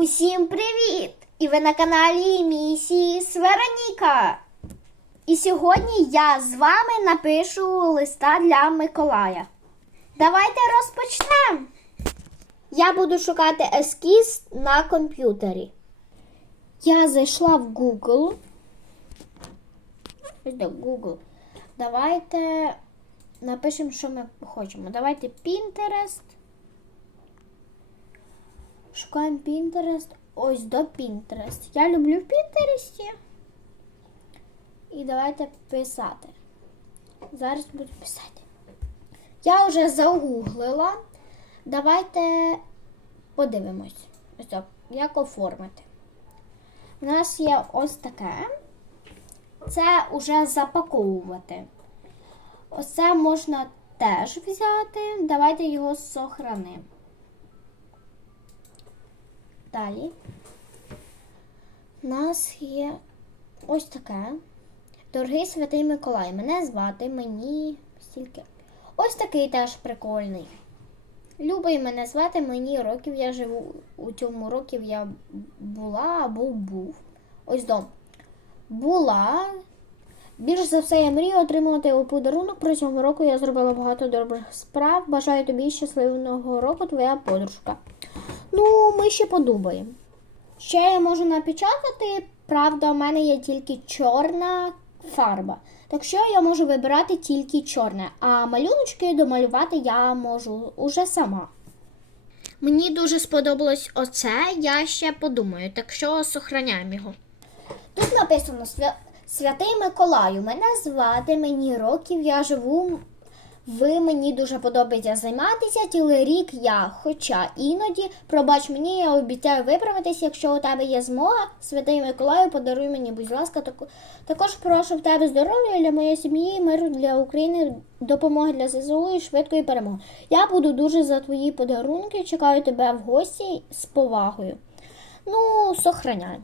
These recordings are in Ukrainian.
Усім привіт! І ви на каналі Місіс Вероніка. І сьогодні я з вами напишу листа для Миколая. Давайте розпочнемо. Я буду шукати ескіз на комп'ютері. Я зайшла в Google. Google. Давайте напишемо, що ми хочемо. Давайте Pinterest. Шукаємо Pinterest. Ось до Pinterest. Я люблю в Pinterest. І давайте писати. Зараз буду писати. Я вже загуглила. Давайте подивимось, ось як оформити. У нас є ось таке. Це вже запаковувати. Оце можна теж взяти. Давайте його сохранимо. Далі. У нас є ось таке. Дорогий святий Миколай. Мене звати мені стільки. Ось такий теж прикольний. Любий мене звати мені років. Я живу у цьому років я була або був. Ось дом. Була. Більш за все, я мрію отримувати його подарунок. Протягом року я зробила багато добрих справ. Бажаю тобі щасливого року, твоя подружка. Ну, ми ще подумаємо. Ще я можу напечатати, правда, у мене є тільки чорна фарба. Так що я можу вибирати тільки чорне, а малюночки домалювати я можу уже сама. Мені дуже сподобалось оце, я ще подумаю, так що сохраняємо його. Тут написано Святий Миколаю. Мене звати, мені років, я живу. Ви мені дуже подобається займатися цілий рік я. Хоча іноді, пробач мені, я обіцяю виправитись, якщо у тебе є змога. Святий Миколаю, подаруй мені, будь ласка, таку. Також прошу в тебе здоров'я для моєї сім'ї, миру для України, допомоги для ЗСУ і швидкої перемоги. Я буду дуже за твої подарунки. Чекаю тебе в гості з повагою. Ну, сохраняй.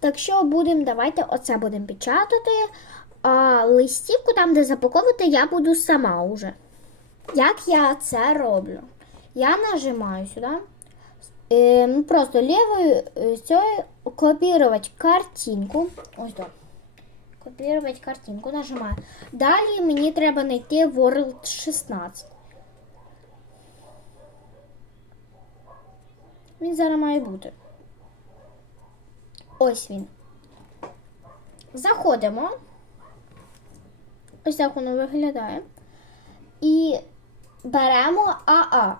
Так що будемо, давайте оце будемо печатати. А листівку там, де запаковувати, я буду сама уже. Як я це роблю? Я нажимаю сюди. Е, ну, просто лівою е, цією копірувати картинку. Ось так. Копірувати картинку, нажимаю. Далі мені треба знайти World 16. Він зараз має бути. Ось він. Заходимо. Ось так воно виглядає. І беремо АА.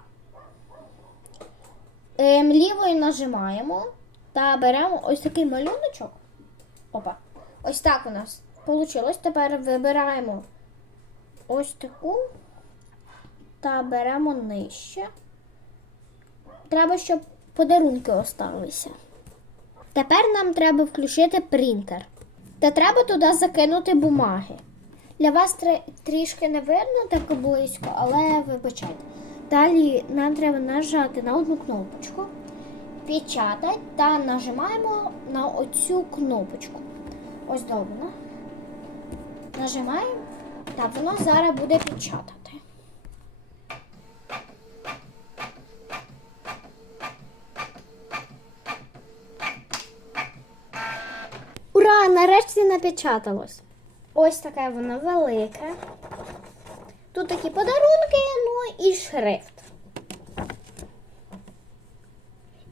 Ем, лівою нажимаємо та беремо ось такий малюночок. Опа. Ось так у нас вийшло. Тепер вибираємо ось таку та беремо нижче. Треба, щоб подарунки осталися. Тепер нам треба включити принтер. Та треба туди закинути бумаги. Для вас тр- трішки не видно так близько, але вибачайте. Далі нам треба нажати на одну кнопочку, печатати та нажимаємо на оцю кнопочку. Ось добре. Нажимаємо. Так, воно зараз буде печатати. Ура! Нарешті напечаталось. Ось така вона велика. Тут такі подарунки, ну і шрифт.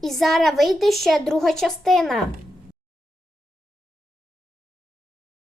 І зараз вийде ще друга частина.